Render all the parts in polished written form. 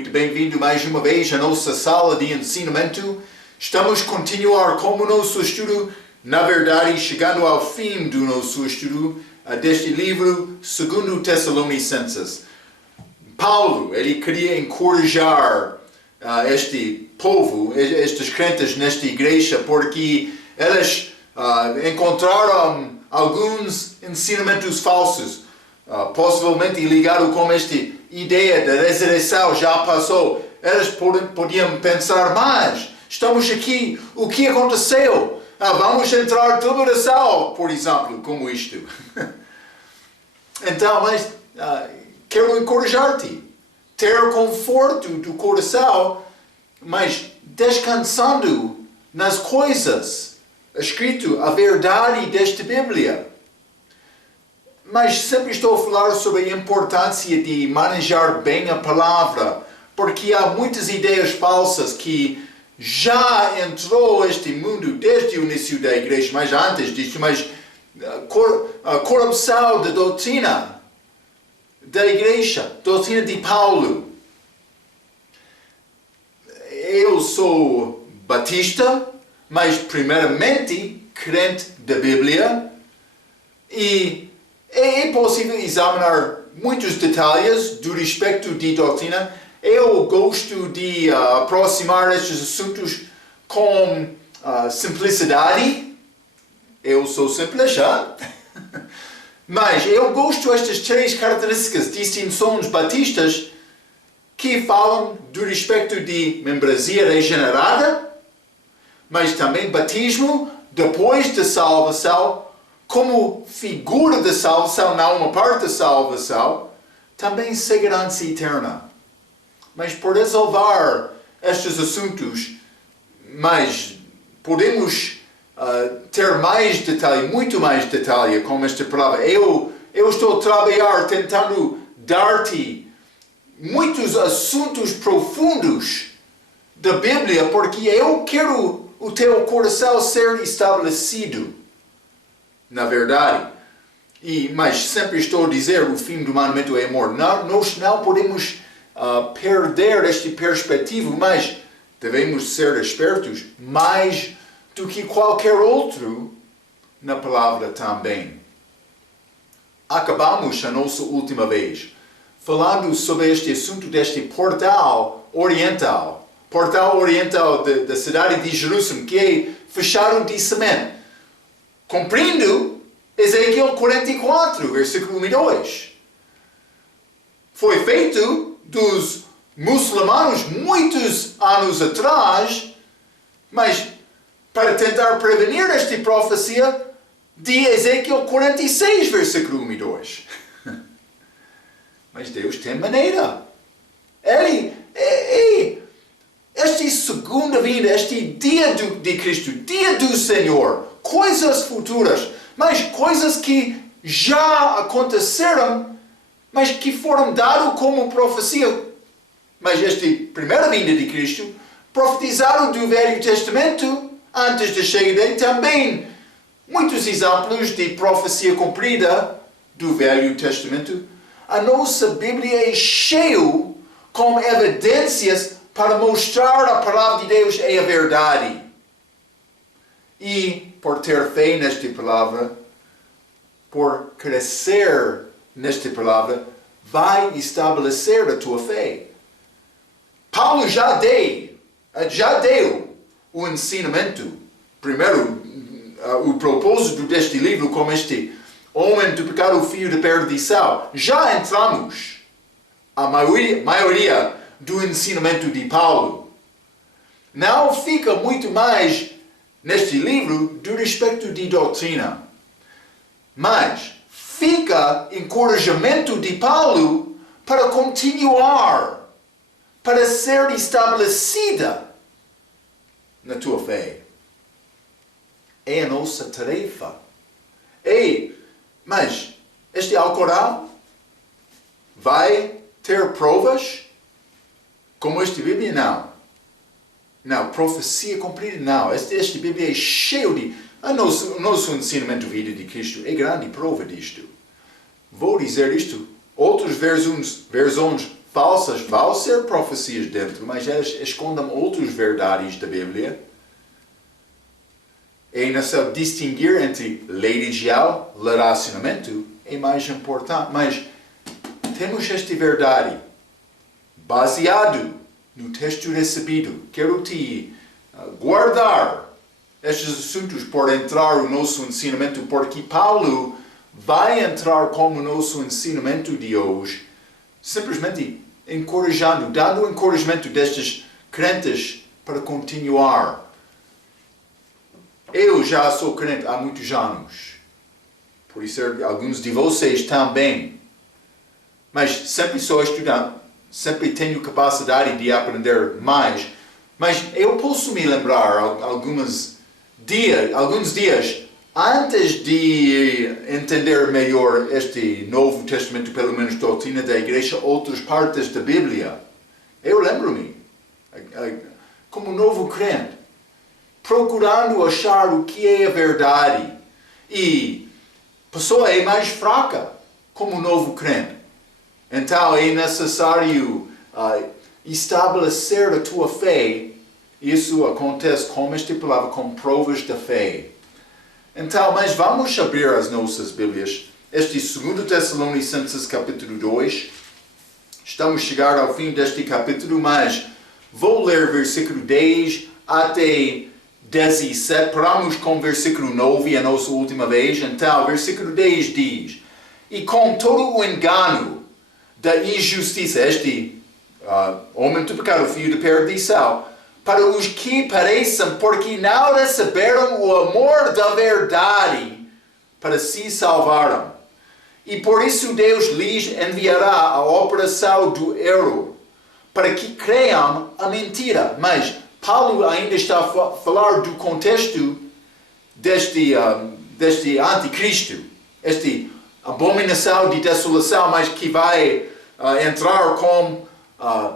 Muito bem-vindo mais uma vez à nossa sala de ensinamento. Estamos a continuar com o nosso estudo, na verdade, chegando ao fim do nosso estudo deste livro, segundo Tessalonicenses. Paulo, ele queria encorajar este povo, estes crentes nesta igreja, porque eles encontraram alguns ensinamentos falsos, possivelmente ligado com esta ideia da ressurreição já passou. Eles podiam pensar, mas estamos aqui, o que aconteceu? Vamos entrar em tribulação, por exemplo, como isto. Então, mas quero encorajar-te, ter conforto do coração, mas descansando nas coisas, escrito a verdade desta Bíblia. Mas sempre estou a falar sobre a importância de manejar bem a palavra, porque há muitas ideias falsas que já entrou este mundo desde o início da igreja, mas antes disso, mas a corrupção da doutrina da igreja, doutrina de Paulo. Eu sou batista, mas primeiramente crente da Bíblia, e é possível examinar muitos detalhes do respeito de doutrina. Eu gosto de aproximar estes assuntos com simplicidade. Eu sou simples, já. Mas eu gosto destas três características, distinções batistas, que falam do respeito de membresia regenerada, mas também batismo depois da salvação, como figura da salvação, não uma parte da salvação, também segurança eterna. Mas por resolver estes assuntos, mas podemos ter mais detalhe, muito mais detalhe com esta palavra. Eu estou a trabalhar tentando dar-te muitos assuntos profundos da Bíblia, porque eu quero o teu coração ser estabelecido na verdade. Mas sempre estou a dizer, o fim do mandamento é amor. Nós não podemos perder esta perspectiva, mas devemos ser espertos mais do que qualquer outro na palavra também. Acabamos a nossa última vez falando sobre este assunto deste portal oriental da cidade de Jerusalém, que é fechado de cimento. Cumprindo Ezequiel 44, versículo 1 e 2. Foi feito dos muçulmanos muitos anos atrás, mas para tentar prevenir esta profecia de Ezequiel 46, versículo 1 e 2. Mas Deus tem maneira. Esta segunda vinda, este dia de Cristo, dia do Senhor, coisas futuras, mas coisas que já aconteceram, mas que foram dadas como profecia. Mas esta primeira vinda de Cristo, profetizado do Velho Testamento, antes da chegada dele, também muitos exemplos de profecia cumprida do Velho Testamento. A nossa Bíblia é cheia com evidências para mostrar a palavra de Deus é a verdade. E por ter fé nesta palavra, por crescer nesta palavra, vai estabelecer a tua fé. Paulo já deu o ensinamento, primeiro, o propósito deste livro, como este homem do pecado, o filho da perdição. Já entramos a maioria do ensinamento de Paulo. Não fica muito mais neste livro do respeito de doutrina. Mas fica encorajamento de Paulo para continuar, para ser estabelecida na tua fé. É a nossa tarefa. Mas este Alcorão vai ter provas como esta Bíblia? Não, profecia cumprida? Não. Esta Bíblia é cheia de... O nosso ensinamento da vida de Cristo é grande prova disto. Vou dizer isto. Outras versões falsas, vão ser profecias dentro, mas elas escondem outras verdades da Bíblia. É necessário distinguir entre religião e relacionamento, é mais importante. Mas temos esta verdade, baseado no texto recebido. Quero te guardar estes assuntos por entrar no nosso ensinamento, porque Paulo vai entrar como nosso ensinamento de hoje, simplesmente encorajando, dando encorajamento destes crentes para continuar. Eu já sou crente há muitos anos, por isso alguns de vocês também, mas sempre sou estudante, sempre tenho capacidade de aprender mais, mas eu posso me lembrar alguns dias antes de entender melhor este Novo Testamento, pelo menos doutrina da Igreja, outras partes da Bíblia. Eu lembro-me, como novo crente, procurando achar o que é a verdade. E a pessoa é mais fraca como novo crente. Então é necessário estabelecer a tua fé. Isso acontece com esta palavra, com provas da fé. Então, mas vamos abrir as nossas Bíblias. Este 2 Tessalonicenses capítulo 2. Estamos a chegar ao fim deste capítulo, mas vou ler versículo 10 até 17. Paramos com versículo 9 a nossa última vez. Então, versículo 10 diz: e com todo o engano da injustiça, este homem do pecado, filho de perdição, para os que perecem, porque não receberam o amor da verdade para se salvarem. E por isso Deus lhes enviará a operação do erro, para que creiam a mentira. Mas Paulo ainda está a falar do contexto deste anticristo, esta abominação de desolação, mas que vai entrar com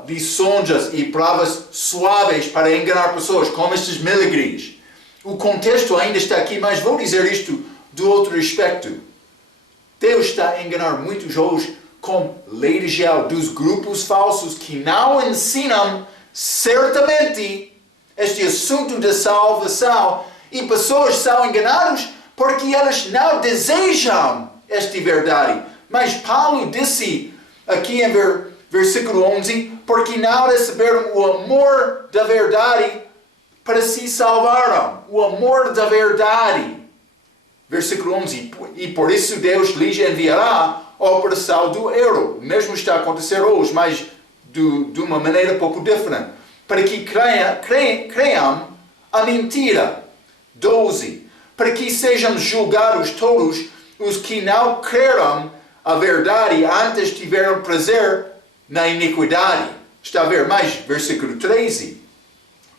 lisonjas e palavras suaves para enganar pessoas, como estes milagres. O contexto ainda está aqui, mas vou dizer isto do outro aspecto. Deus está a enganar muitos hoje com religião dos grupos falsos que não ensinam certamente este assunto da salvação, e pessoas são enganadas porque elas não desejam esta verdade. Mas Paulo disse aqui em versículo 11, porque não receberam o amor da verdade para se salvarem. O amor da verdade. Versículo 11, e por isso Deus lhes enviará a operação do erro. O mesmo está a acontecer hoje, mas de uma maneira pouco diferente. Para que creiam a mentira. 12, para que sejam julgados todos os que não creram a verdade antes tiveram prazer na iniquidade. Está a ver mais versículo 13.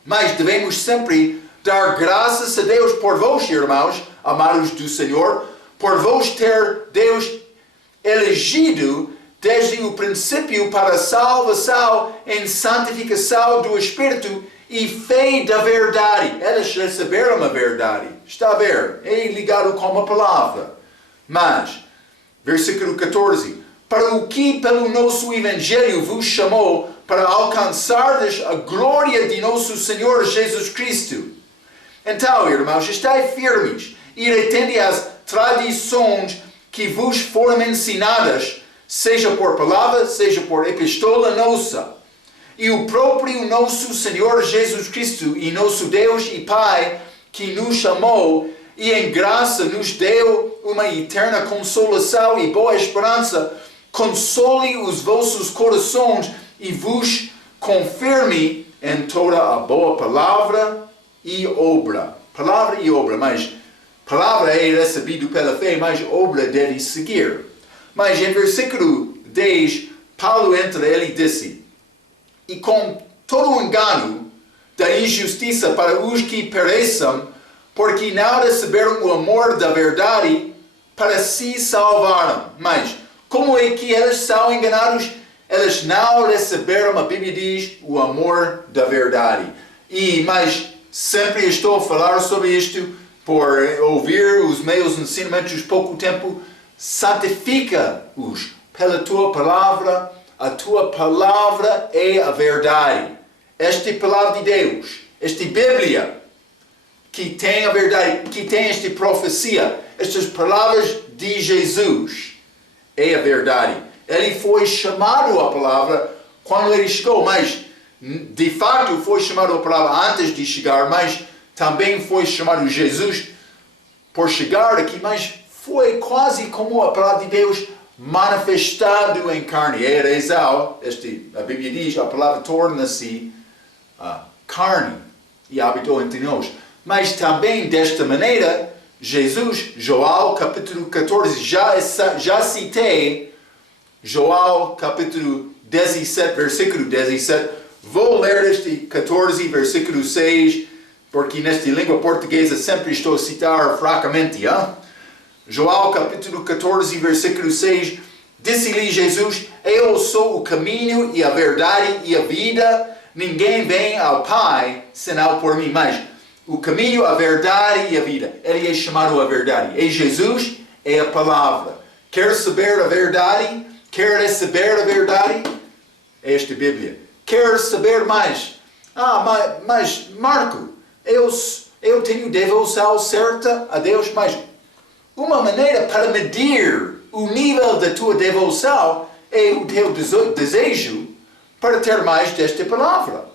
Mas devemos sempre dar graças a Deus por vós, irmãos, amados do Senhor, por vós ter Deus elegido desde o princípio para a salvação em santificação do Espírito e fé da verdade. Eles receberam a verdade. Está a ver? É ligado com a palavra. Mas, versículo 14. Para o que pelo nosso Evangelho vos chamou, para alcançardes a glória de nosso Senhor Jesus Cristo. Então, irmãos, estai firmes e retende as tradições que vos foram ensinadas, seja por palavra, seja por epístola nossa. E o próprio nosso Senhor Jesus Cristo e nosso Deus e Pai, que nos chamou e em graça nos deu uma eterna consolação e boa esperança, console os vossos corações e vos confirme em toda a boa palavra e obra. Palavra e obra, mas palavra é recebido pela fé, mas obra deve seguir. Mas em versículo 10, Paulo entra, ele disse: e com todo o engano da injustiça para os que perecem, porque não receberam o amor da verdade para se salvarem. Mas como é que eles são enganados? Eles não receberam, a Bíblia diz, o amor da verdade. Mas sempre estou a falar sobre isto por ouvir os meus ensinamentos pouco tempo. Santifica-os pela tua palavra, a tua palavra é a verdade. Esta palavra de Deus, esta Bíblia, que tem a verdade, que tem esta profecia, estas palavras de Jesus, é a verdade. Ele foi chamado a palavra quando ele chegou, mas de fato foi chamado a palavra antes de chegar, mas também foi chamado Jesus por chegar aqui, mas foi quase como a palavra de Deus manifestado em carne. Era Esau, a Bíblia diz, a palavra torna-se carne e habitou entre nós. Mas também desta maneira, Jesus, João capítulo 14, já citei, João capítulo 17, versículo 17, vou ler este 14, versículo 6, porque nesta língua portuguesa sempre estou a citar fracamente. João capítulo 14, versículo 6, disse-lhe Jesus, eu sou o caminho e a verdade e a vida, ninguém vem ao Pai senão por mim. Mas o caminho, a verdade e a vida, ele é chamado a verdade. E Jesus é a palavra. Quer saber a verdade? Quer receber a verdade? É esta Bíblia. Quer saber mais? Mas Marco, eu tenho devoção certa a Deus, mas uma maneira para medir o nível da tua devoção é o teu desejo para ter mais desta palavra.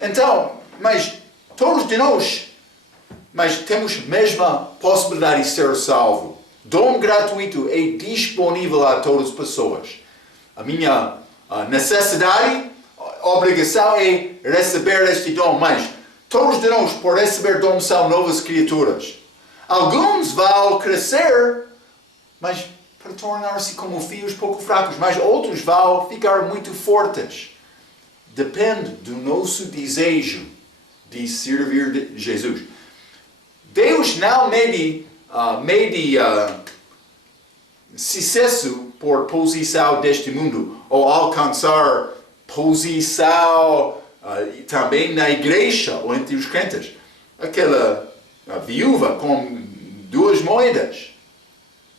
Então, mas todos de nós, mas temos a mesma possibilidade de ser salvo. Dom gratuito é disponível a todas as pessoas. A minha necessidade, obrigação é receber este dom, mas todos de nós, por receber dom, são novas criaturas. Alguns vão crescer, mas para tornar-se como filhos pouco fracos, mas outros vão ficar muito fortes. Depende do nosso desejo de servir Jesus. Deus não mede sucesso por posição deste mundo, ou alcançar posição também na igreja ou entre os crentes. Aquela viúva com 2 moedas,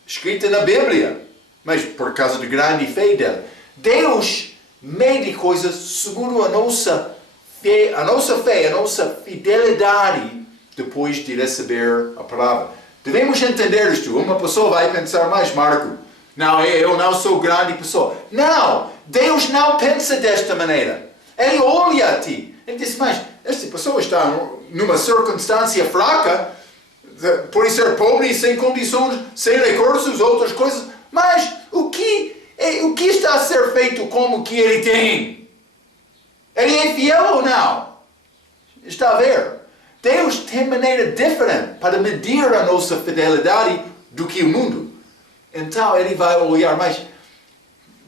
escrita na Bíblia, mas por causa da grande fé dela. Deus mede coisas segundo a nossa fé, a nossa fidelidade depois de receber a palavra. Devemos entender isto. Uma pessoa vai pensar, mas Marco, não, eu não sou grande pessoa. Não, Deus não pensa desta maneira. Ele olha a ti e diz, mas esta pessoa está numa circunstância fraca, por ser pobre e sem condições, sem recursos, outras coisas, mas o que está a ser feito com o que ele tem? Ele é fiel ou não? Está a ver? Deus tem maneira diferente para medir a nossa fidelidade do que o mundo. Então ele vai olhar, mas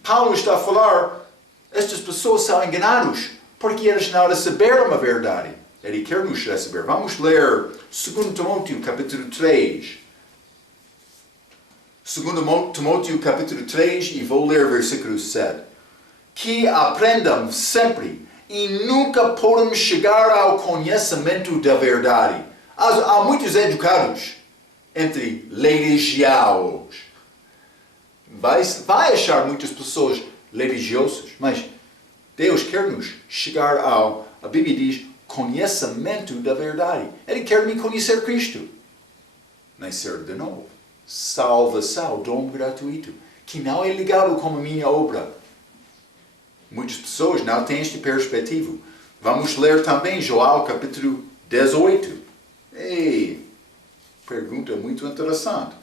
Paulo está a falar, estas pessoas são enganadas porque eles não receberam a verdade. Ele quer nos receber. Vamos ler 2 Timóteo capítulo 3. 2 Timóteo capítulo 3 e vou ler versículo 7. Que aprendam sempre e nunca podemos chegar ao conhecimento da verdade. Há muitos educados entre religiados. Vai achar muitas pessoas religiosas, mas Deus quer nos chegar a Bíblia diz, conhecimento da verdade. Ele quer me conhecer Cristo. Nascer de novo. Salvação, dom gratuito, que não é ligado com a minha obra. Muitas pessoas não têm esta perspectiva. Vamos ler também João capítulo 18. Pergunta muito interessante.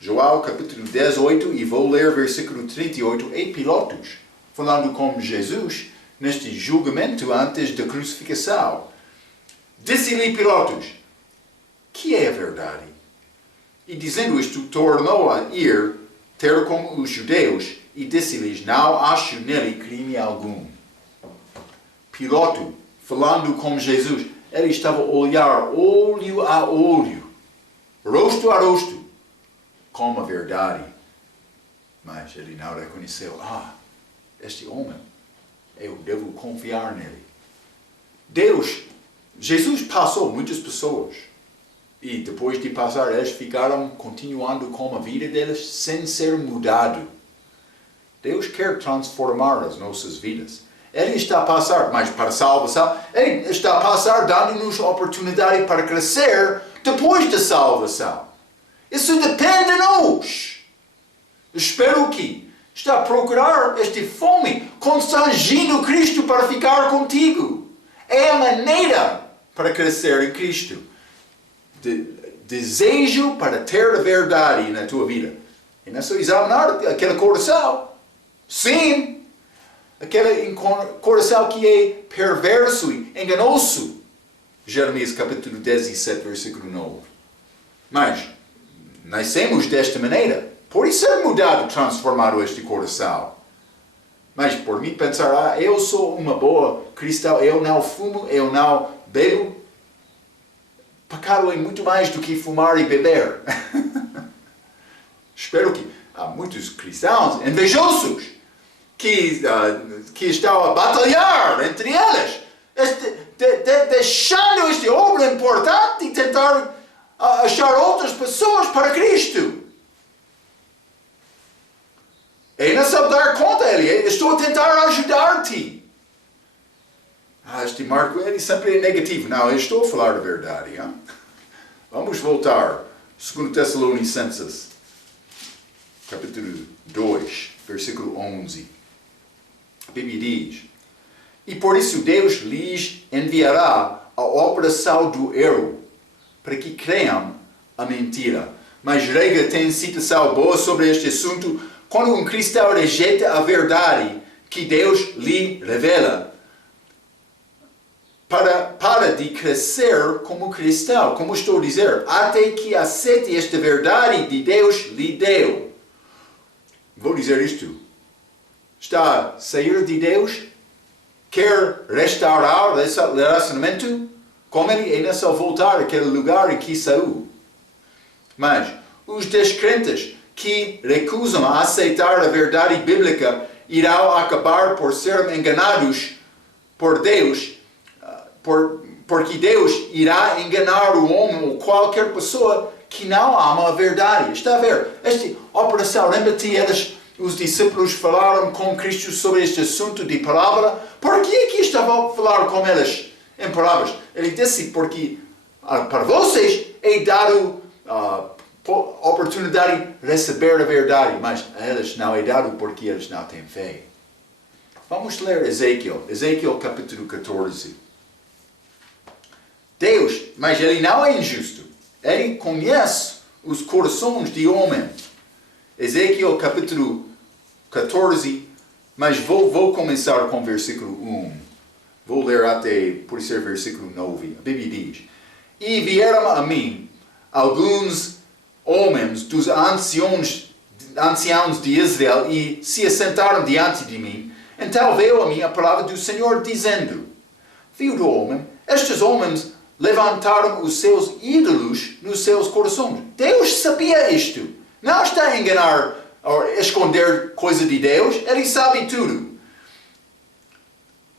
João capítulo 18 e vou ler versículo 38. Pilatos, falando com Jesus neste julgamento antes da crucificação. Disse-lhe Pilatos, que é a verdade? E dizendo isto, tornou a ir ter com os judeus e disse-lhes, não acho nele crime algum. Pilato, falando com Jesus, ele estava a olhar olho a olho, rosto a rosto, com a verdade. Mas ele não reconheceu, este homem, eu devo confiar nele. Jesus passou muitas pessoas. E depois de passar, eles ficaram continuando com a vida deles sem ser mudado. Deus quer transformar as nossas vidas. Ele está a passar, mas para salvação, Ele está a passar dando-nos oportunidade para crescer depois da salvação. Isso depende de nós. Espero que está a procurar esta fome constrangindo Cristo para ficar contigo. É a maneira para crescer em Cristo. Desejo para ter a verdade na tua vida. E não é só examinar aquele coração. Sim. Aquele coração que é perverso e enganoso. Jeremias capítulo 17, versículo 9. Mas nascemos desta maneira. Por isso é mudado, transformado este coração. Mas por mim pensar, eu sou uma boa cristã, eu não fumo, eu não bebo. Pecado é muito mais do que fumar e beber. Espero que há muitos cristãos invejosos que estão a batalhar entre eles, deixando esta obra importante e tentar achar outras pessoas para Cristo. E não sabe dar conta, ele. Estou a tentar ajudar-te. Este Marco, ele sempre é negativo. Não, eu estou a falar a verdade. Hein? Vamos voltar. 2 Tessalonicenses, capítulo 2, versículo 11. A Bíblia diz: E por isso Deus lhes enviará a operação do erro, para que creiam a mentira. Mas regra tem citação boa sobre este assunto. Quando um cristão rejeita a verdade que Deus lhe revela, para de crescer como cristão, como estou a dizer, até que aceite esta verdade de Deus lhe deu. Vou dizer isto. Está a sair de Deus? Quer restaurar o relacionamento com Ele e não só voltar àquele lugar em que saiu. Mas os descrentes que recusam a aceitar a verdade bíblica irão acabar por serem enganados por Deus, porque Deus irá enganar o homem ou qualquer pessoa que não ama a verdade. Está a ver? Esta operação, lembra-te, os discípulos falaram com Cristo sobre este assunto de parábola. Por que aqui estava a falar com eles em parábolas? Ele disse, porque para vocês é dado oportunidade de receber a verdade, mas a eles não é dado porque eles não têm fé. Vamos ler Ezequiel capítulo 14. Deus, mas Ele não é injusto. Ele conhece os corações de homem. Ezequiel capítulo 14, mas vou começar com o versículo 1. Vou ler até, por ser versículo 9. A Bíblia diz: E vieram a mim alguns homens dos anciãos de Israel e se assentaram diante de mim. Então veio a mim a palavra do Senhor dizendo: Filho do homem, estes homens levantaram os seus ídolos nos seus corações. Deus sabia isto. Não está a enganar ou esconder coisa de Deus. Ele sabe tudo.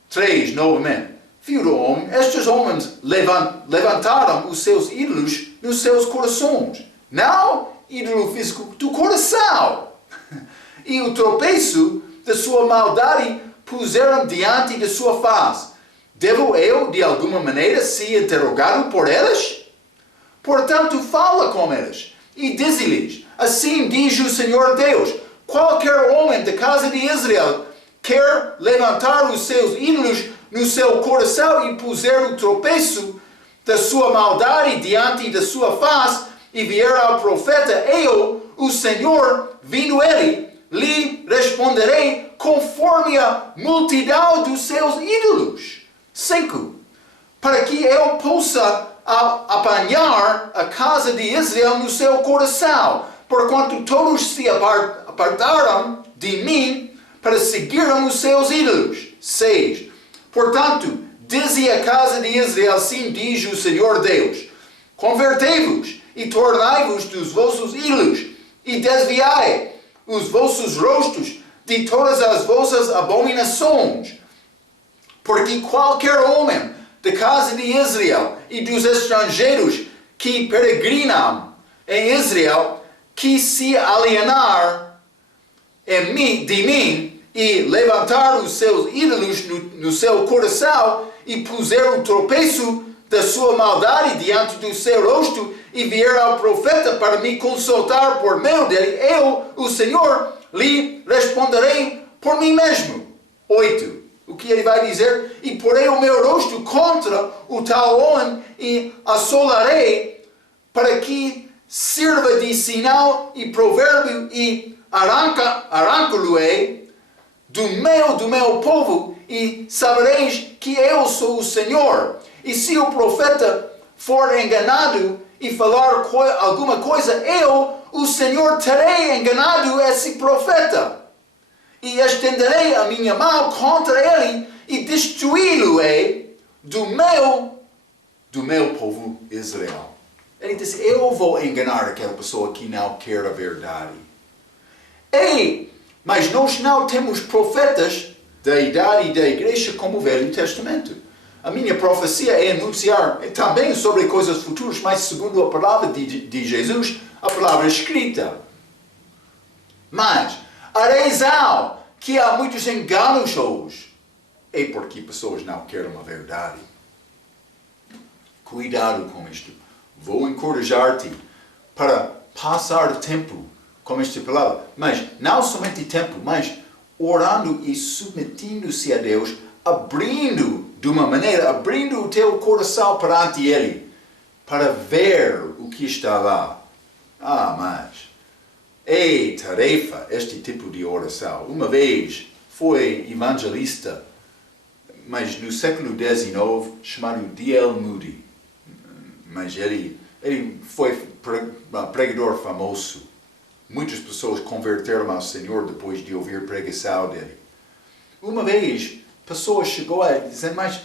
3, novamente. Filho do homem, estes homens levantaram os seus ídolos nos seus corações. Não ídolo físico do coração. E o tropeço da sua maldade puseram diante de sua face. Devo eu, de alguma maneira, ser interrogado por eles? Portanto, fala com eles e diz-lhes: Assim diz o Senhor Deus: qualquer homem da casa de Israel quer levantar os seus ídolos no seu coração e puser o tropeço da sua maldade diante da sua face, e vier ao profeta, eu, o Senhor, vindo ele, lhe responderei conforme a multidão dos seus ídolos. 5. Para que eu possa apanhar a casa de Israel no seu coração, porquanto todos se apartaram de mim para seguirem os seus ídolos. 6. Portanto, dize a casa de Israel, assim diz o Senhor Deus: convertei-vos e tornai-vos dos vossos ídolos, e desviai os vossos rostos de todas as vossas abominações. Porque qualquer homem da casa de Israel e dos estrangeiros que peregrinam em Israel, que se alienar de mim e levantar os seus ídolos no seu coração e puser o tropeço da sua maldade diante do seu rosto e vier ao profeta para me consultar por meio dele, eu, o Senhor, lhe responderei por mim mesmo. 8. O que ele vai dizer? E porei o meu rosto contra o tal homem e assolarei para que sirva de sinal e provérbio e arranco-lo-ei do meu povo e sabereis que eu sou o Senhor. E se o profeta for enganado e falar alguma coisa, eu, o Senhor, terei enganado esse profeta. E estenderei a minha mão contra ele e destruí-lo-ei do meu povo Israel. Ele disse, eu vou enganar aquela pessoa que não quer a verdade. Mas nós não temos profetas da idade da igreja como o Velho Testamento. A minha profecia é anunciar também sobre coisas futuras, mas segundo a palavra de Jesus, a palavra escrita. Mas a razão que há muitos enganos hoje é porque pessoas não querem a verdade. Cuidado com isto. Vou encorajar-te para passar tempo com esta palavra. Mas não somente tempo, mas orando e submetendo-se a Deus, abrindo o teu coração perante Ele, para ver o que está lá. Mas é tarefa este tipo de oração. Uma vez foi evangelista, mas no século XIX, chamado D.L. Moody. Mas ele foi pregador famoso. Muitas pessoas converteram ao Senhor depois de ouvir a pregação dele. Uma vez, a pessoa chegou a dizer, mas,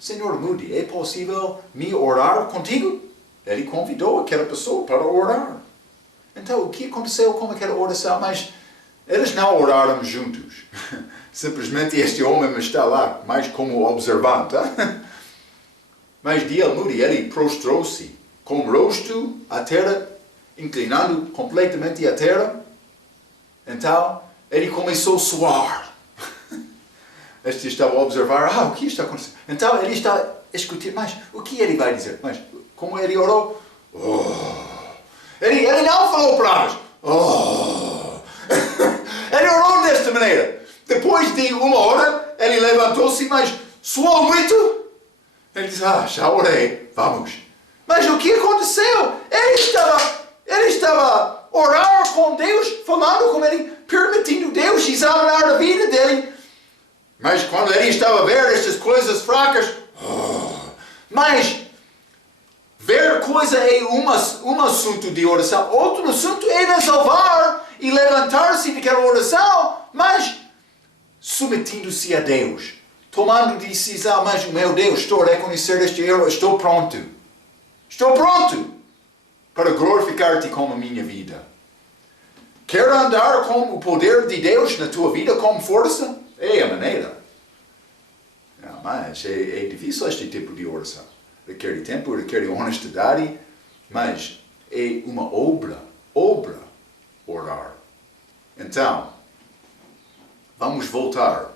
Senhor Moody, é possível me orar contigo? Ele convidou aquela pessoa para orar. Então, o que aconteceu com aquela oração? Mas eles não oraram juntos. Simplesmente este homem está lá, mais como observante. Mas D.L. Moody, ele prostrou-se com o rosto à terra, inclinando completamente à terra. Então, ele começou a suar. Este estava a observar, o que está acontecendo? Então, ele está a escutar, mas o que ele vai dizer? Mas, como ele orou? Ele não falou palavras. Ele orou desta maneira. Depois de uma hora, ele levantou-se, mas suou muito. Ele disse, já orei, vamos. Mas o que aconteceu? Ele estava a orar com Deus, falando com Ele, permitindo Deus examinar a vida dele. Mas quando ele estava a ver estas coisas fracas, mas ver coisa é um assunto de oração, outro assunto é resolver e levantar-se daquela oração, mas submetindo-se a Deus, tomando decisão, mas meu Deus, estou a reconhecer este erro, estou pronto para glorificar-te com a minha vida. Quer andar com o poder de Deus na tua vida com força? É a maneira. Mas é difícil este tipo de oração. Requer tempo, requer honestidade, mas é uma obra orar. Então, vamos voltar.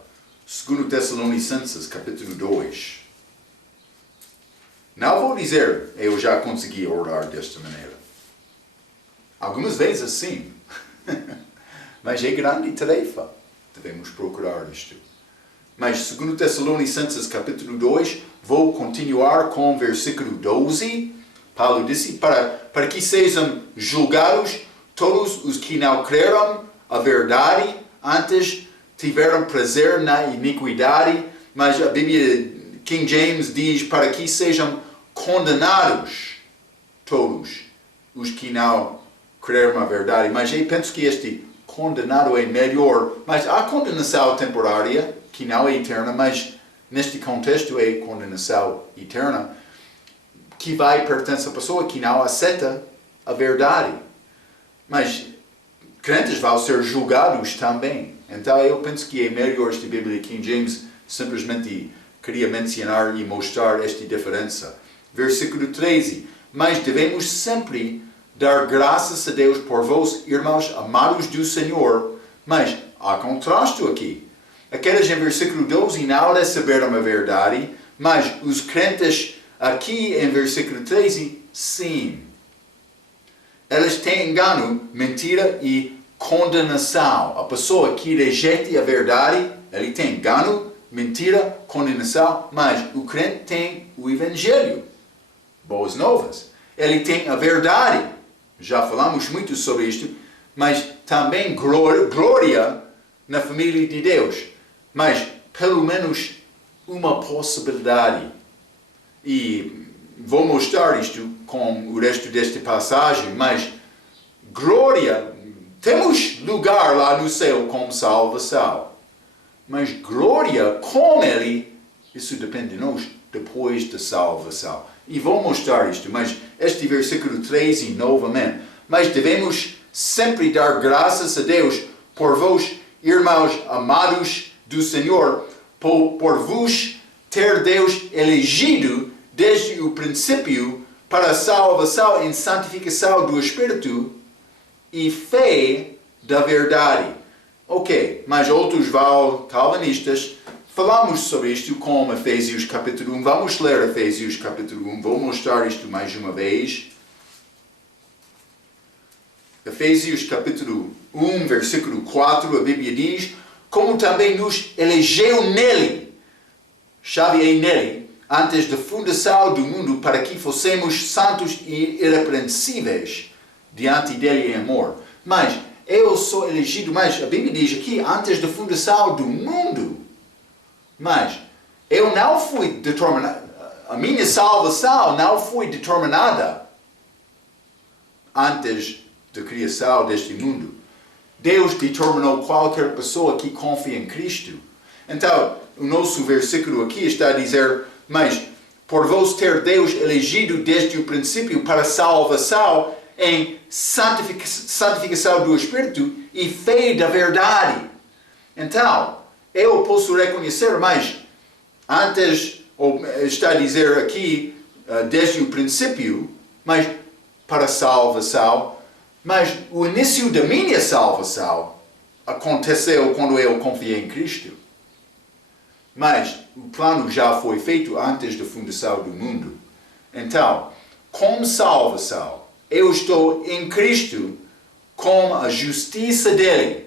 2 Tessalonicenses, capítulo 2. Não vou dizer, eu já consegui orar desta maneira. Algumas vezes sim. Mas é grande tarefa. Devemos procurar isto. Mas 2 Tessalonicenses, capítulo 2, vou continuar com o versículo 12. Paulo disse, para que sejam julgados todos os que não creram a verdade, antes tiveram prazer na iniquidade, mas a Bíblia King James diz para que sejam condenados todos os que não creram a verdade. Mas eu penso que este condenado é melhor, mas há condenação temporária, que não é eterna, mas neste contexto é condenação eterna, que vai pertencer à pessoa que não aceita a verdade. Mas crentes vão ser julgados também. Então eu penso que é melhor esta Bíblia King James simplesmente queria mencionar e mostrar esta diferença. Versículo 13. Mas devemos sempre dar graças a Deus por vós, irmãos amados do Senhor, Mas há contraste aqui. Aqueles em versículo 12 não receberam a verdade, mas os crentes aqui em versículo 13, sim. Eles têm engano, mentira e condenação. A pessoa que rejeita a verdade, ele tem engano, mentira, condenação, mas o crente tem o Evangelho, boas novas. Ele tem a verdade. Já falamos muito sobre isto, mas também glória na família de Deus. Mas pelo menos uma possibilidade. E vou mostrar isto com o resto desta passagem, mas glória, temos lugar lá no céu como salvação. Mas glória com Ele, isso depende de nós depois da salvação. E vou mostrar isto, mas este versículo 13 novamente. Mas devemos sempre dar graças a Deus por vós, irmãos amados do Senhor, por vos ter Deus elegido desde o princípio para a salvação e santificação do Espírito e fé da verdade. Ok, mas outros calvinistas falamos sobre isto com Efésios capítulo 1. Vamos ler Efésios capítulo 1. Vou mostrar isto mais uma vez. Efésios capítulo 1, versículo 4, a Bíblia diz: como também nos elegeu nele, chave é nele, antes da fundação do mundo, para que fossemos santos e irrepreensíveis diante dele em amor. Mas eu sou elegido, mas a Bíblia diz aqui, antes da fundação do mundo. Mas eu não fui determinado, a minha salvação não foi determinada antes da criação deste mundo. Deus determinou qualquer pessoa que confia em Cristo. Então, o nosso versículo aqui está a dizer, mas por vós ter Deus elegido desde o princípio para salvação em santificação do Espírito e fé da verdade. Então, eu posso reconhecer, mas antes, ou está a dizer aqui, desde o princípio, mas para salvação, mas o início da minha salvação aconteceu quando eu confiei em Cristo. Mas o plano já foi feito antes da fundação do mundo. Então, como salvação, eu estou em Cristo com a justiça dele.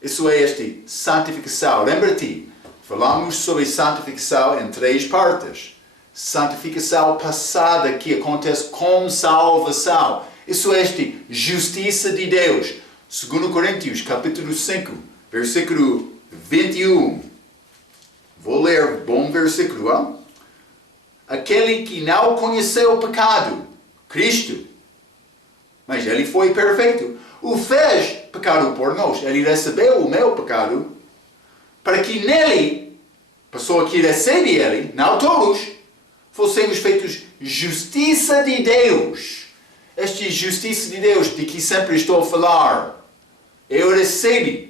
Isso é esta santificação. Lembra-te, falamos sobre santificação em 3 partes. Santificação passada que acontece com salvação. Isso é esta justiça de Deus. 2 Coríntios, capítulo 5, versículo 21. Vou ler, bom versículo, hein? Aquele que não conheceu o pecado, Cristo, mas ele foi perfeito, o fez pecado por nós. Ele recebeu o meu pecado, para que nele, pessoa que recebe ele, não todos, fossemos feitos justiça de Deus. Esta justiça de Deus, de que sempre estou a falar, eu recebo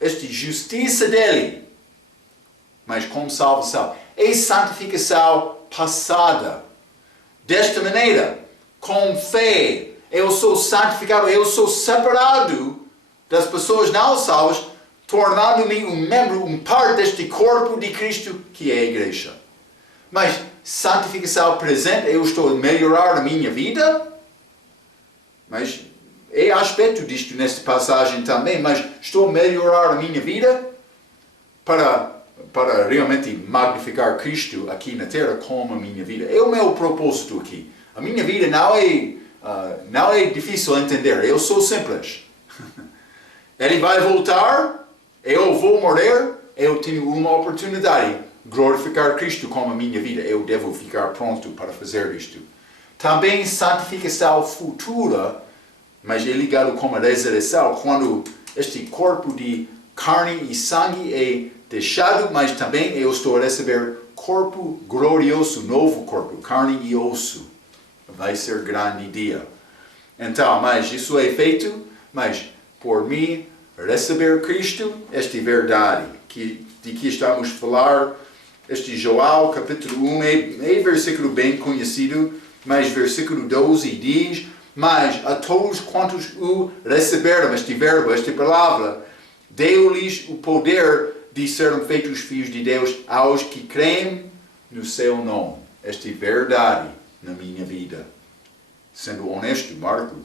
esta justiça dele, mas como salvação. É santificação passada. Desta maneira, com fé, eu sou santificado, eu sou separado das pessoas não salvas, tornando-me um membro, parte deste corpo de Cristo, que é a igreja. Mas santificação presente, eu estou a melhorar a minha vida, mas é aspecto disto nesta passagem também, mas estou a melhorar a minha vida para realmente magnificar Cristo aqui na terra como a minha vida. É o meu propósito aqui. A minha vida não é difícil entender. Eu sou simples. Ele vai voltar, eu vou morrer, eu tenho uma oportunidade de glorificar Cristo como a minha vida. Eu devo ficar pronto para fazer isto. Também santificação futura, mas é ligado com a ressurreição, quando este corpo de carne e sangue é deixado, mas também eu estou a receber corpo glorioso, novo corpo, carne e osso. Vai ser grande dia. Então, mas isso é feito, mas por mim, receber Cristo, esta verdade de que estamos a falar, este Joel capítulo 1 é versículo bem conhecido, mas versículo 12 diz, mas a todos quantos o receberam, este verbo, esta palavra, deu-lhes o poder de serem feitos filhos de Deus aos que creem no seu nome. Esta é verdade na minha vida. Sendo honesto, Marco.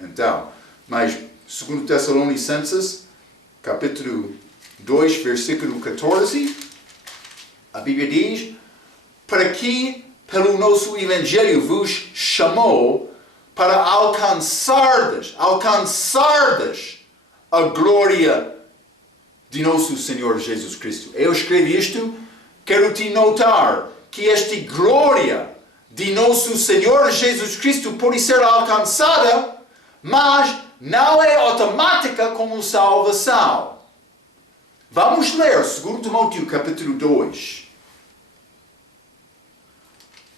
Então, mas, segundo Tessalonicenses, capítulo 2, versículo 14, a Bíblia diz, para que pelo nosso Evangelho vos chamou para alcançardes a glória de nosso Senhor Jesus Cristo. Eu escrevi isto, quero te notar que esta glória de nosso Senhor Jesus Cristo pode ser alcançada, mas não é automática como salvação. Vamos ler 2 Timóteo capítulo 2.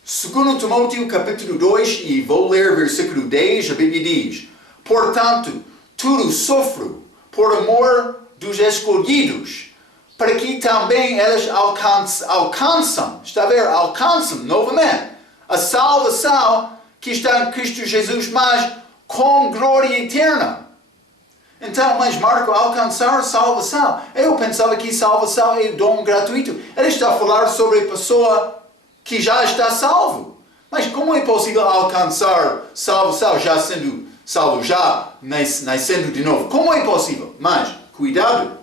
2 Timóteo capítulo 2, e vou ler versículo 10, a Bíblia diz, portanto, tudo sofro por amor dos escolhidos, para que também eles alcançam, está a ver, alcançam novamente a salvação que está em Cristo Jesus, mas com glória eterna. Então, mas Marco, alcançar a salvação, eu pensava que salvação é dom gratuito. Ele está a falar sobre a pessoa que já está salvo. Mas como é possível alcançar salvação já sendo salvo, já nascendo de novo? Como é possível? Mas, cuidado,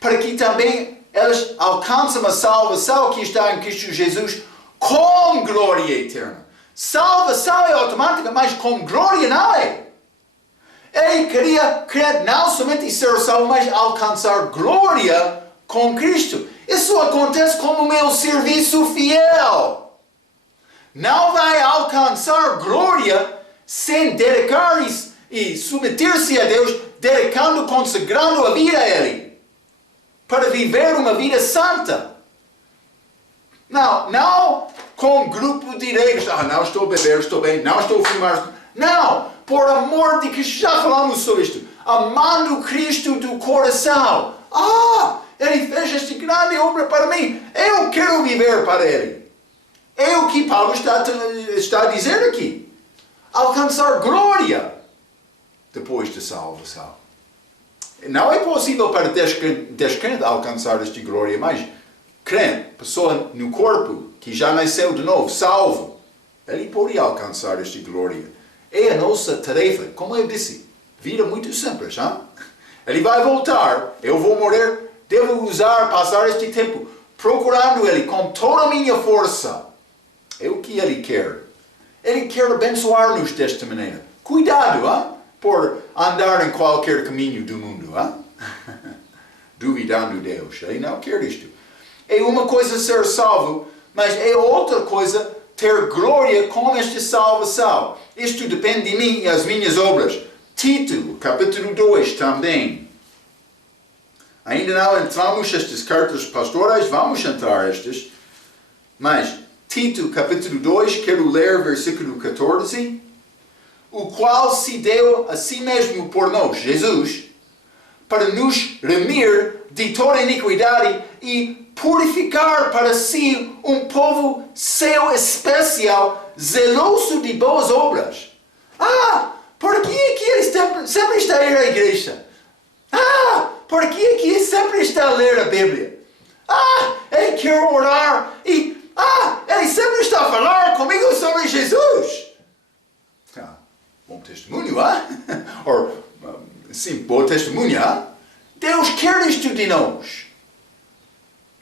para que também eles alcancem a salvação que está em Cristo Jesus com glória eterna. Salvação é automática, mas com glória não é. Ele queria não somente ser salvo, mas alcançar glória com Cristo. Isso acontece como meu serviço fiel. Não vai alcançar glória sem dedicar e submeter-se a Deus, dedicando, consagrando a vida a Ele, para viver uma vida santa. Não com grupo de regras. Não estou a beber, estou bem, não estou a fumar. Não, por amor de Cristo, já falamos sobre isto. Amando Cristo do coração. Ele fez esta grande obra para mim. Eu quero viver para Ele. É o que Paulo está a dizer aqui. Alcançar glória depois da salvação. Não é possível para descrente alcançar esta glória, mas crente, pessoa no corpo, que já nasceu de novo, salvo, ele pode alcançar esta glória. É a nossa tarefa, como eu disse, vida muito simples. Hein? Ele vai voltar, eu vou morrer, devo passar este tempo procurando Ele com toda a minha força. É o que Ele quer. Ele quer abençoar-nos desta maneira. Cuidado, hein? Por andar em qualquer caminho do mundo. Hein? Duvidando de Deus. Ele não quer isto. É uma coisa ser salvo, mas é outra coisa ter glória com esta salvação. Isto depende de mim e as minhas obras. Tito, capítulo 2 também. Ainda não entramos nestas cartas pastorais, vamos entrar estas. Mas, Tito, capítulo 2, quero ler versículo 14. O qual se deu a si mesmo por nós, Jesus, para nos remir de toda iniquidade e purificar para si um povo seu especial, zeloso de boas obras. Por que é que ele sempre está a ir à igreja? Por que é que ele sempre está a ler a Bíblia? Ele quer orar e ele sempre está a falar comigo sobre Jesus. Bom testemunho, sim, boa testemunha. Deus quer isto de nós.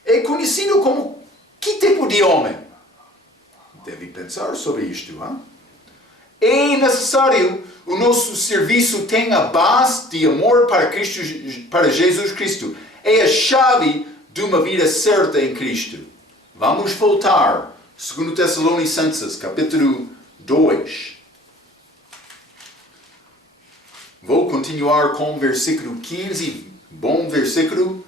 É conhecido como que tipo de homem? Deve pensar sobre isto. É necessário o nosso serviço tenha a base de amor para Jesus Cristo. É a chave de uma vida certa em Cristo. Vamos voltar. 2 Tessalonicenses, capítulo 2. Vou continuar com o versículo 15. Bom versículo.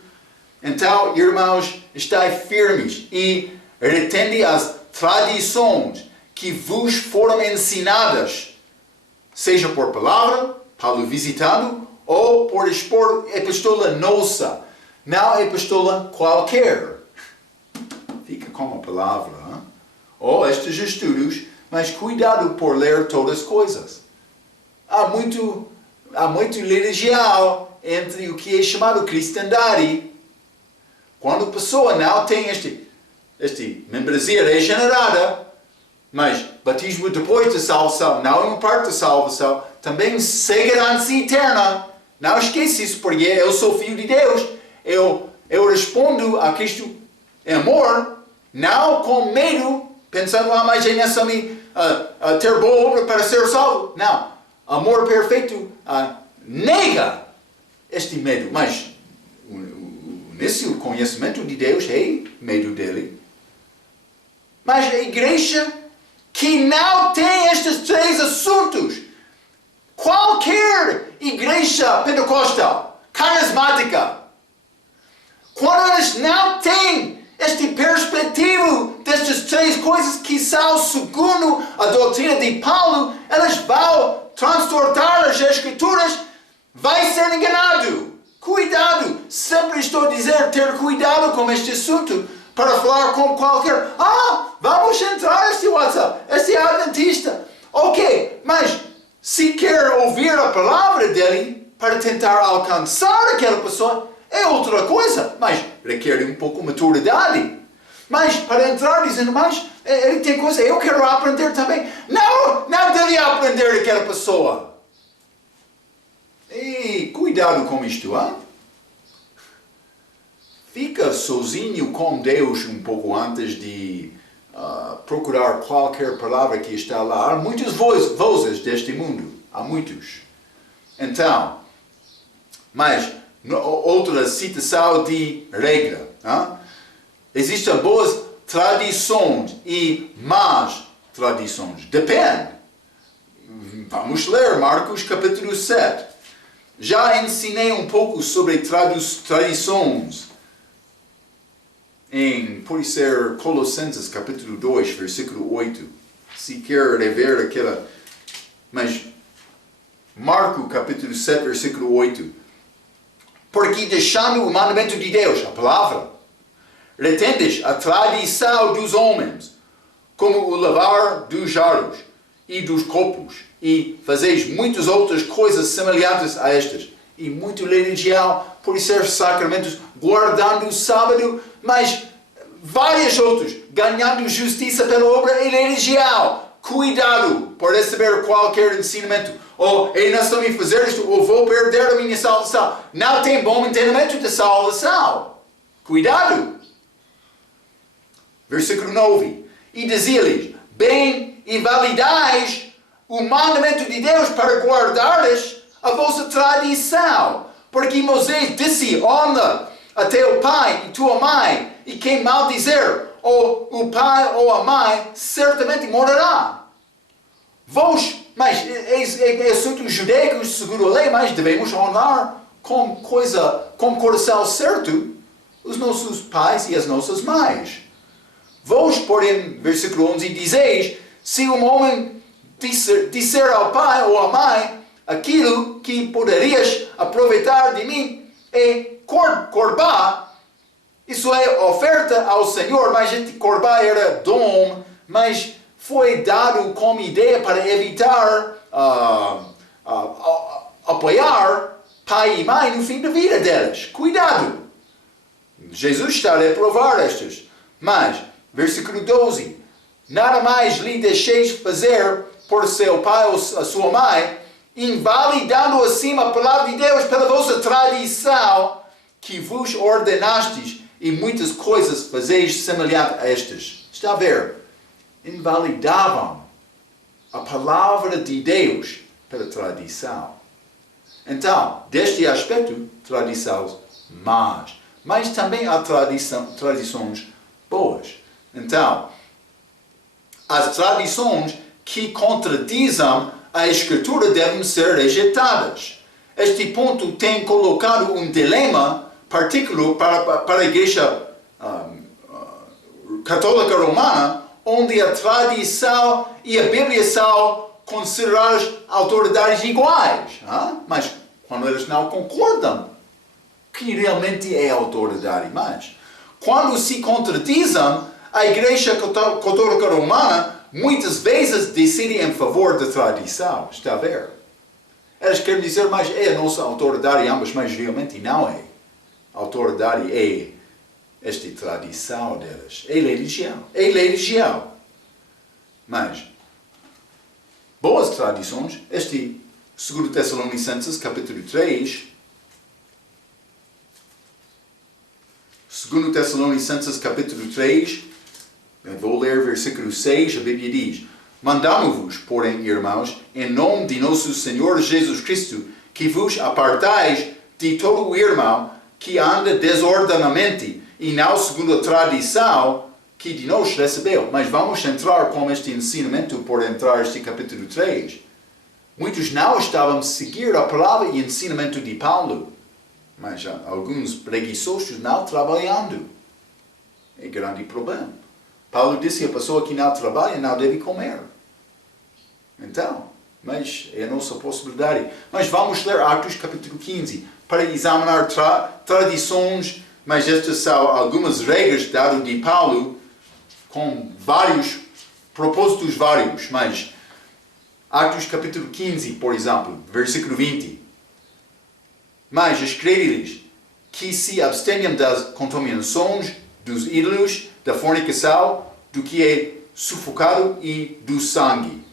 Então, irmãos, estai firmes e retende as tradições que vos foram ensinadas, seja por palavra, Paulo visitando, ou por epístola nossa, não epístola qualquer. Fica com a palavra. Ou estes estudos, mas cuidado por ler todas as coisas. Há muito religião entre o que é chamado cristandade. Quando a pessoa não tem este membresia regenerada, mas batismo depois da salvação, não é uma parte da salvação, também segurança eterna. Não esqueça isso, porque eu sou filho de Deus. Eu respondo a Cristo em amor, não com medo, pensando, mas é necessário ter boa obra para ser salvo. Não. Amor perfeito nega este medo, mas nesse conhecimento de Deus é medo dele. Mas a igreja que não tem estes três assuntos, qualquer igreja pentecostal, carismática, quando eles não têm este perspectivo destas três coisas que são segundo a doutrina de Paulo, eles vão transtornar as escrituras, vai ser enganado. Cuidado! Sempre estou a dizer, ter cuidado com este assunto, para falar com qualquer, vamos entrar neste WhatsApp, este é adventista. Ok, mas se quer ouvir a palavra dele para tentar alcançar aquela pessoa, é outra coisa, mas requer um pouco de maturidade. Mas para entrar dizendo, mas ele tem coisa, eu quero aprender também. Não deve aprender daquela pessoa. E cuidado com isto, Fica sozinho com Deus um pouco antes de procurar qualquer palavra que está lá. Há muitas vozes deste mundo. Há muitos. Então, mas outra citação de regra. Existem boas tradições e más tradições. Depende. Vamos ler Marcos capítulo 7. Já ensinei um pouco sobre tradições pode ser Colossenses capítulo 2, versículo 8. Se quer rever aquela. Mas Marcos capítulo 7, versículo 8. Porque deixando o mandamento de Deus, a palavra, retendes a tradição dos homens, como o lavar dos jarros e dos copos, e fazeis muitas outras coisas semelhantes a estas, e muito religião, por ser sacramentos, guardando o sábado, mas várias outras, ganhando justiça pela obra e religião. Cuidado por receber qualquer ensinamento. É necessário fazer isto, ou vou perder a minha salvação. Não tem bom entendimento da salvação. Cuidado. Versículo 9. E dizia-lhes, bem invalidais o mandamento de Deus para guardares a vossa tradição. Porque Moisés disse, honra a teu pai e tua mãe, e quem maldizer ou o pai ou a mãe, certamente morrerá. Mas é assunto judaico, segundo a lei, mas devemos honrar com coração certo os nossos pais e as nossas mães. Vós, porém, versículo 11, dizeis, se um homem disser ao pai ou à mãe, aquilo que poderias aproveitar de mim é corbá, isso é oferta ao Senhor, mas este corbá era dom, mas foi dado como ideia para evitar apoiar pai e mãe no fim da vida deles. Cuidado! Jesus está a reprovar estas. Mas, versículo 12, nada mais lhe deixeis fazer por seu pai ou a sua mãe, invalidando assim a palavra de Deus pela vossa tradição, que vos ordenastes, e muitas coisas fazeis semelhante a estas. Está a ver? Invalidavam a palavra de Deus pela tradição. Então, deste aspecto, tradições más. Mas também há tradições boas. Então, as tradições que contradizem a Escritura devem ser rejeitadas. Este ponto tem colocado um dilema particular para a Igreja Católica Romana, onde a tradição e a Bíblia são consideradas autoridades iguais. Mas quando eles não concordam, que realmente é autoridade mais. Quando se contradizem, a Igreja Católica Romana muitas vezes decide em favor da tradição. Está a ver? Eles querem dizer, mas é a nossa autoridade ambas, mas realmente não é. A autoridade é esta tradição deles. É religião. É religião. Mas, boas tradições, este 2 Tessalonicenses, capítulo 3, 2 Tessalonicenses, capítulo 3, eu vou ler versículo 6, a Bíblia diz: Mandamo-vos, porém, irmãos, em nome de nosso Senhor Jesus Cristo, que vos apartais de todo o irmão que anda desordenadamente e não segundo a tradição que de nós recebeu. Mas vamos entrar com este ensinamento por entrar este capítulo 3. Muitos não estavam a seguir a palavra e ensinamento de Paulo, mas alguns preguiçosos não trabalhando. É grande problema. Paulo disse que a pessoa que não trabalha não deve comer. Então, mas é a nossa possibilidade. Mas vamos ler Atos capítulo 15 para examinar tradições, mas estas são algumas regras dadas de Paulo com vários propósitos vários. Mas Atos capítulo 15, por exemplo, versículo 20. Mas escreve-lhes que se abstenham das contaminações, dos ídolos, da fornicação, do que é sufocado e do sangue.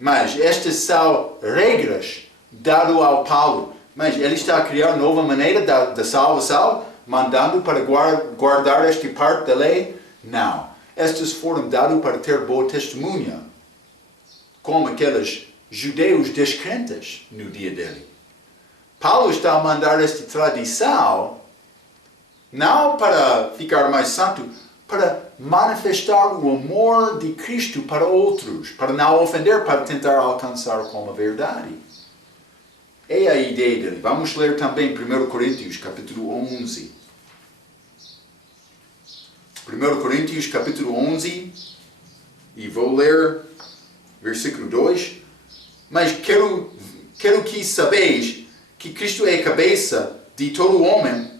Mas estas são regras dadas ao Paulo. Mas ele está a criar nova maneira da salvação, mandando para guardar esta parte da lei? Não. Estas foram dadas para ter boa testemunha, como aqueles judeus descrentes no dia dele. Paulo está a mandar esta tradição não para ficar mais santo, para manifestar o amor de Cristo para outros, para não ofender, para tentar alcançar como a verdade. É a ideia dele. Vamos ler também 1 Coríntios, capítulo 11. 1 Coríntios, capítulo 11, e vou ler versículo 2. Mas quero que sabeis que Cristo é a cabeça de todo homem.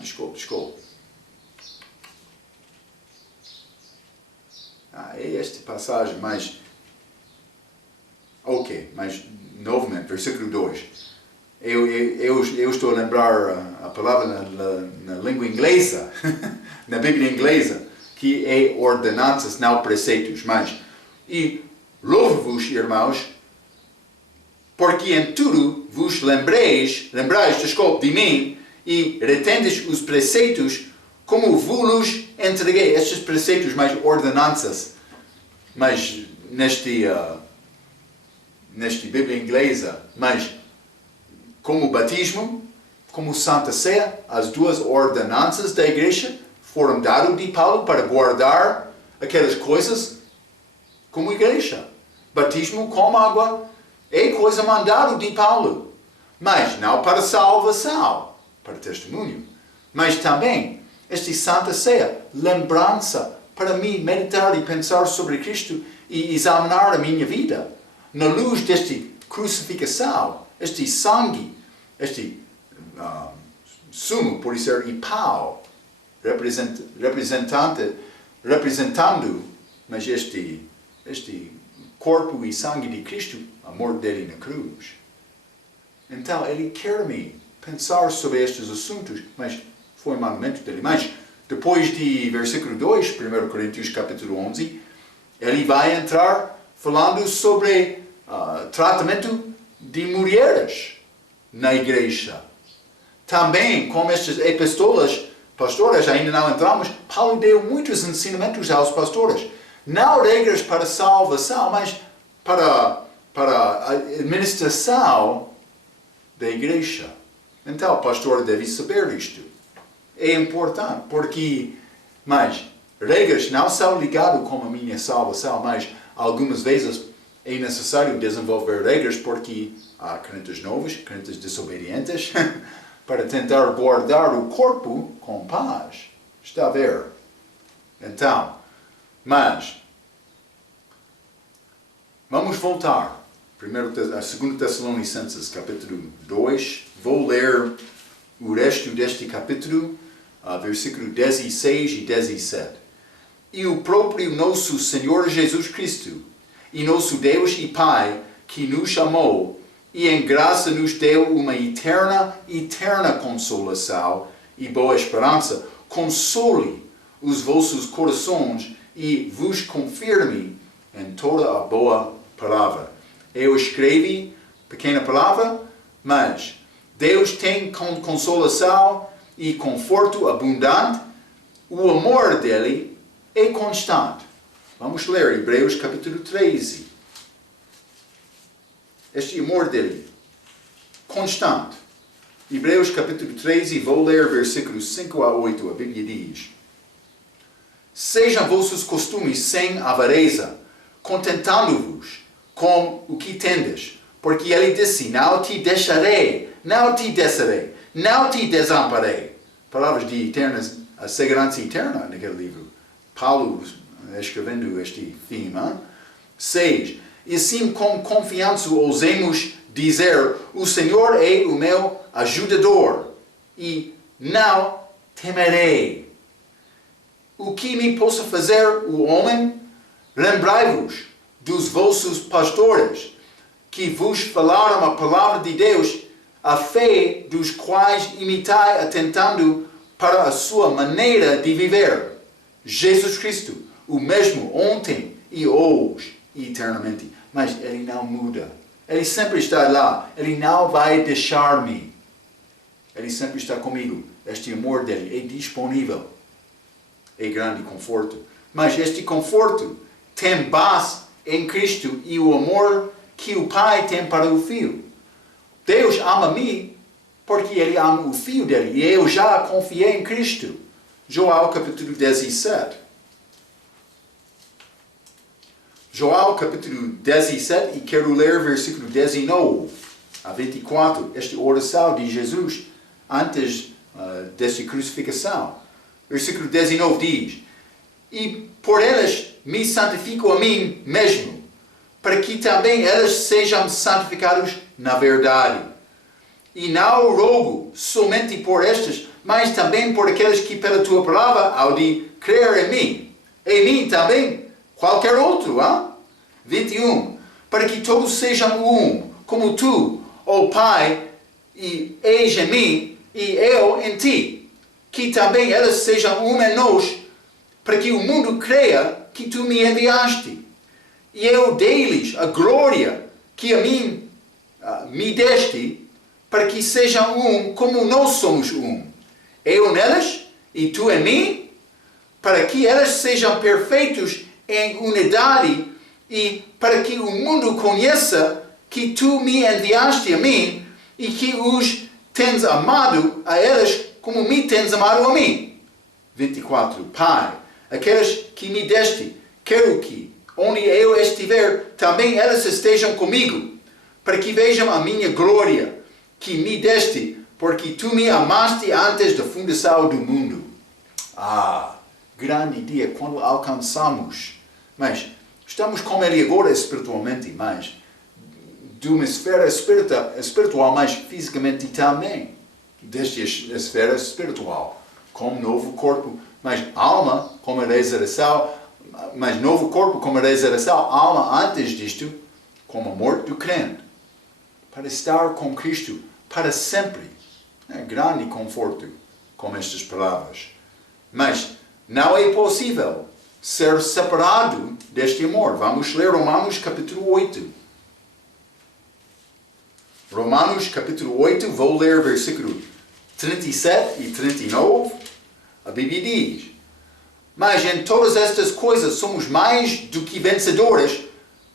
Desculpe. É esta passagem, mas... mas novamente, versículo 2. Eu estou a lembrar a palavra na língua inglesa, na Bíblia inglesa, que é ordenanças, não preceitos. Mas, e louvo-vos, irmãos, porque em tudo vos lembrais de mim, e retendes os preceitos como vos entreguei. Estes preceitos, mais ordenanças, mas neste Bíblia inglesa, mas como batismo, como Santa Ceia, as duas ordenanças da igreja foram dadas de Paulo para guardar aquelas coisas como igreja. Batismo com água é coisa mandada de Paulo, mas não para salvação, para testemunho, mas também esta Santa Ceia, lembrança para mim meditar e pensar sobre Cristo e examinar a minha vida na luz desta crucificação, este sangue, este sumo, por ser e pau, representando, mas este corpo e sangue de Cristo, a morte dele na cruz. Então, ele quer-me pensar sobre estes assuntos, mas foi um mandamento dele. Mas, depois de versículo 2, 1 Coríntios capítulo 11, ele vai entrar falando sobre tratamento de mulheres na igreja. Também, como estas epístolas, pastores, ainda não entramos, Paulo deu muitos ensinamentos aos pastores. Não regras para salvação, mas para a administração da igreja. Então, o pastor deve saber isto. É importante, porque, mas, regras não são ligadas com a minha salvação, mas algumas vezes é necessário desenvolver regras porque há crentes novos, crentes desobedientes, para tentar guardar o corpo com paz. Está a ver? Então, mas, vamos voltar. A 2 Tessalonicenses, capítulo 2. Vou ler o resto deste capítulo, versículo 16 e 17. E o próprio nosso Senhor Jesus Cristo, e nosso Deus e Pai, que nos chamou e em graça nos deu uma eterna consolação e boa esperança. Console os vossos corações e vos confirme em toda a boa palavra. Eu escrevi pequena palavra, mas Deus tem consolação e conforto abundante. O amor dele é constante. Vamos ler Hebreus capítulo 13. Este amor dele, constante. Hebreus capítulo 13, vou ler versículos 5 a 8. A Bíblia diz: Sejam vossos costumes sem avareza, contentando-vos com o que tendes. Porque ele disse: Não te deixarei, não te descerei, não te desamparei. Palavras de eternas, a segurança eterna naquele livro. Paulo escrevendo este tema. 6. E assim com confiança ousemos dizer: O Senhor é o meu ajudador, e não temerei. O que me possa fazer o homem? Lembrai-vos dos vossos pastores, que vos falaram a palavra de Deus, a fé dos quais imitai atentando para a sua maneira de viver. Jesus Cristo, o mesmo ontem e hoje e eternamente. Mas Ele não muda. Ele sempre está lá. Ele não vai deixar-me. Ele sempre está comigo. Este amor dele é disponível. É grande conforto. Mas este conforto tem base em Cristo e o amor que o Pai tem para o Filho. Deus ama-me porque Ele ama o Filho dele. E eu já confiei em Cristo. João capítulo 17. João capítulo 17, e quero ler versículo 19 a 24, esta oração de Jesus antes desta crucificação. Versículo 19 diz: E por elas me santifico a mim mesmo, para que também elas sejam santificadas na verdade. E não rogo somente por estas, mas também por aqueles que pela tua palavra, ao de crer em mim também, qualquer outro, 21. Para que todos sejam um, como tu, ó Pai, e és em mim, e eu em ti. Que também elas sejam um em nós, para que o mundo creia que tu me enviaste. E eu dei-lhes a glória que a mim me deste, para que sejam um, como nós somos um. Eu nelas, e tu em mim, para que elas sejam perfeitos em unidade, e para que o mundo conheça que tu me enviaste a mim, e que os tens amado a elas como me tens amado a mim. 24. Pai, aquelas que me deste, quero que, onde eu estiver, também elas estejam comigo, para que vejam a minha glória, que me deste, porque tu me amaste antes da fundação do mundo. Grande dia quando alcançamos. Mas estamos com Ele agora espiritualmente, mas de uma esfera espiritual, mas fisicamente também. Desta esfera espiritual, como novo corpo, mas alma como a ressurreição, mas novo corpo como a ressurreição, alma antes disto, como a morte do crente. Para estar com Cristo para sempre. É grande conforto com estas palavras. Mas não é possível ser separado deste amor. Vamos ler Romanos capítulo 8. Romanos capítulo 8, vou ler versículo 37 e 39. A Bíblia diz: Mas em todas estas coisas somos mais do que vencedores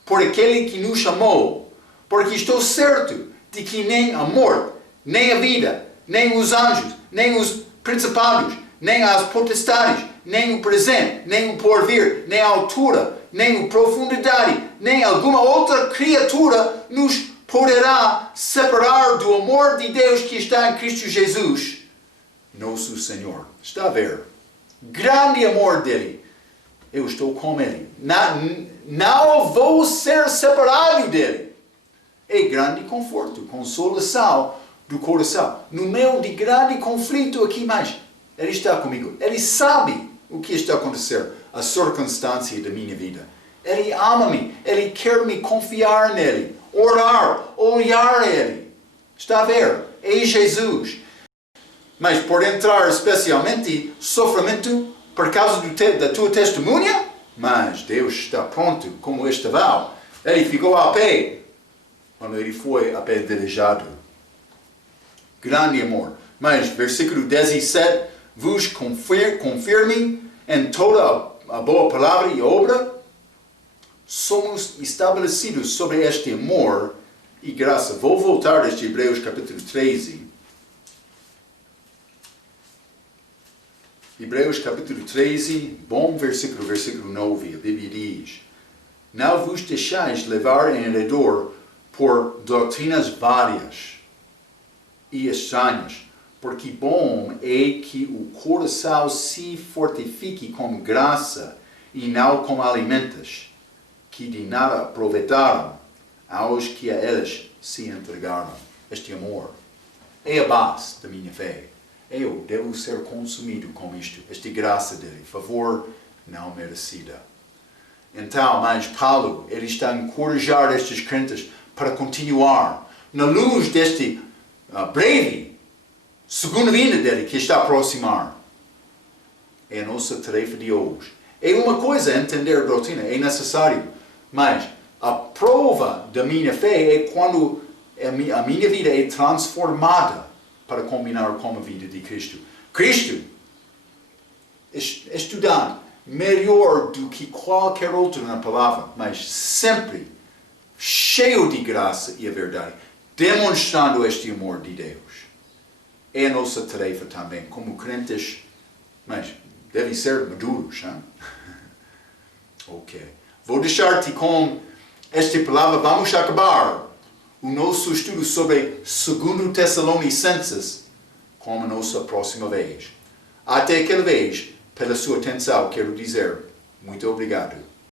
por aquele que nos chamou. Porque estou certo de que nem a morte, nem a vida, nem os anjos, nem os principados, nem as potestades, nem o presente, nem o porvir, nem a altura, nem a profundidade, nem alguma outra criatura nos poderá separar do amor de Deus que está em Cristo Jesus, nosso Senhor. Está a ver? Grande amor dele. Eu estou com Ele. Não vou ser separado dele. É grande conforto, consolação do coração. No meio de grande conflito aqui, mas Ele está comigo. Ele sabe o que está a acontecer, a circunstância da minha vida. Ele ama-me. Ele quer me confiar nele. orar, olhar a Ele. Está a ver? É Jesus. Mas por entrar especialmente sofrimento por causa da tua testemunha, mas Deus está pronto como este val. Ele ficou a pé quando ele foi apedrejado. Grande amor. Mas versículo 17, vos confirme em toda a boa palavra e obra, somos estabelecidos sobre este amor e graça. Vou voltar a este Hebreus capítulo 13. Hebreus capítulo 13, bom versículo 9, a Bíblia diz: não vos deixais levar em redor por doutrinas várias e estranhas, porque bom é que o coração se fortifique com graça e não com alimentos, que de nada aproveitaram aos que a eles se entregaram. Este amor é a base da minha fé. Eu devo ser consumido com isto, esta graça dele, favor não merecida. Então, mas Paulo, ele está a encorajar estes crentes para continuar na luz deste breve segunda vinda dele que está a aproximar. É a nossa tarefa de hoje. É uma coisa entender a doutrina, é necessário, mas a prova da minha fé é quando a minha vida é transformada para combinar com a vida de Cristo. Cristo, estudando, melhor do que qualquer outro na palavra, mas sempre cheio de graça e a verdade, demonstrando este amor de Deus. É a nossa tarefa também, como crentes, mas devem ser maduros, hein? Ok. Vou deixar-te com esta palavra. Vamos acabar o nosso estudo sobre 2 Tessalonicenses com a nossa próxima vez. Até aquela vez, pela sua atenção, quero dizer muito obrigado.